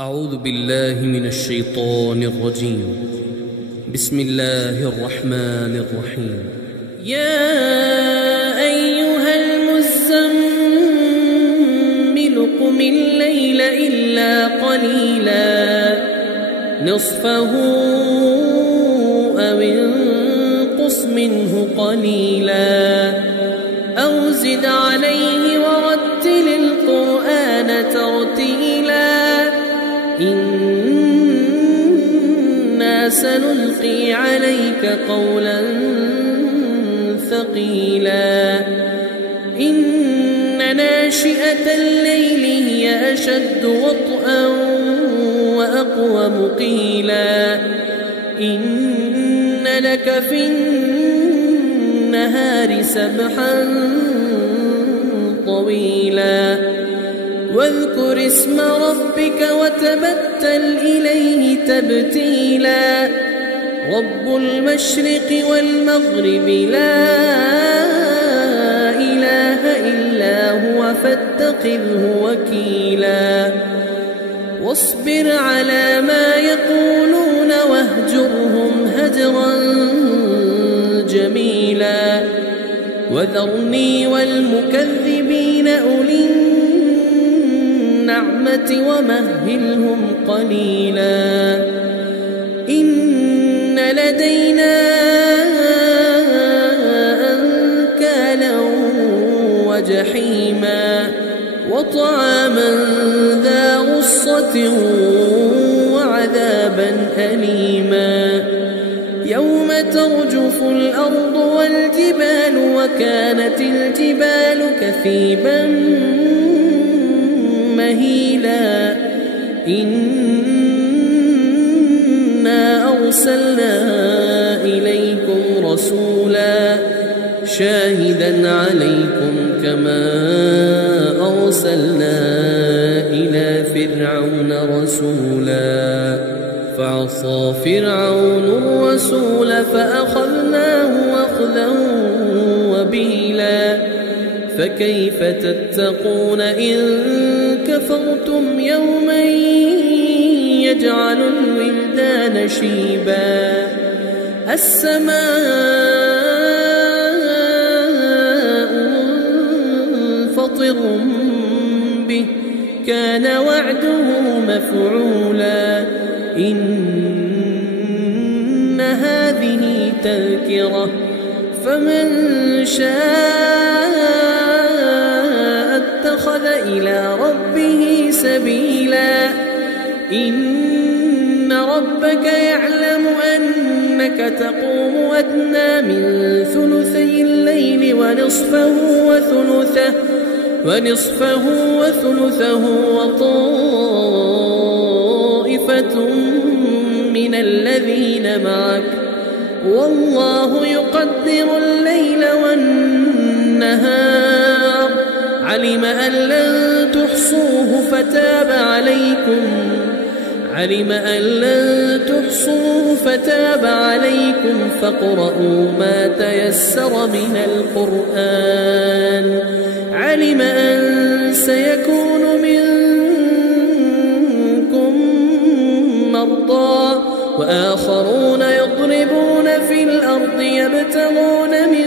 أعوذ بالله من الشيطان الرجيم. بسم الله الرحمن الرحيم. يا أيها المزمل قم الليل إلا قليلا نصفه أو انقص منه قليلا أو زد عليه ورتل القرآن ترتيلا إنا سنلقي عليك قولا ثقيلا إن ناشئة الليل هي أشد وطئا وأقوم قيلا إن لك في النهار سبحا طويلا واذكر اسم ربك وتبتل إليه تبتيلا رب المشرق والمغرب لا إله إلا هو فاتخذه وكيلا واصبر على ما يقولون واهجرهم هجرا جميلا وذرني والمكذبين أولي النعمة ومهلهم قليلا إن لدينا أنكالا وجحيما وطعاما ذا غصة وعذابا أليما يوم ترجف الأرض والجبال وكانت الجبال كثيبا مهيلا إنا أرسلنا إليكم رسولا شاهدا عليكم كما أرسلنا إلى فرعون رسولا فعصى فرعون الرسول فأخذناه أخذا وبيلا فكيف تتقون إن كفرتم يوما يجعل الولدان شيبا السماء منفطر به كان وعده مفعولا إن هذه تذكرة فمن شاء اتخذ إلى ربه سبيلا إن ربك يعلم أنك تقوم أدنى من ثلثي الليل ونصفه وثلثه وطائفة من الذين معك والله يقدر الليل والنهار علم أن لن تحصوه فتاب عليكم فاقرؤوا ما تيسر من القرآن علم أن سيكون منكم مرضى وآخرون يضربون في الأرض يبتغون من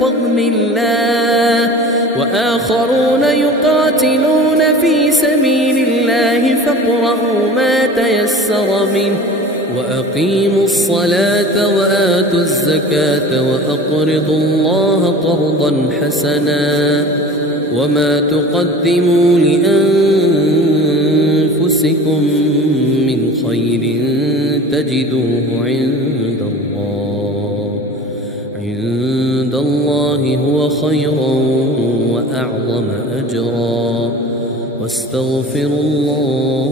فضل الله وآخرون يقاتلون في سبيل الله فاقرؤوا ما تيسر منه وأقيموا الصلاة وآتوا الزكاة وأقرضوا الله قرضا حسنا وما تقدموا لأنفسكم من خير تجدوه عند الله هو خيرا وأعظم أجرا واستغفروا الله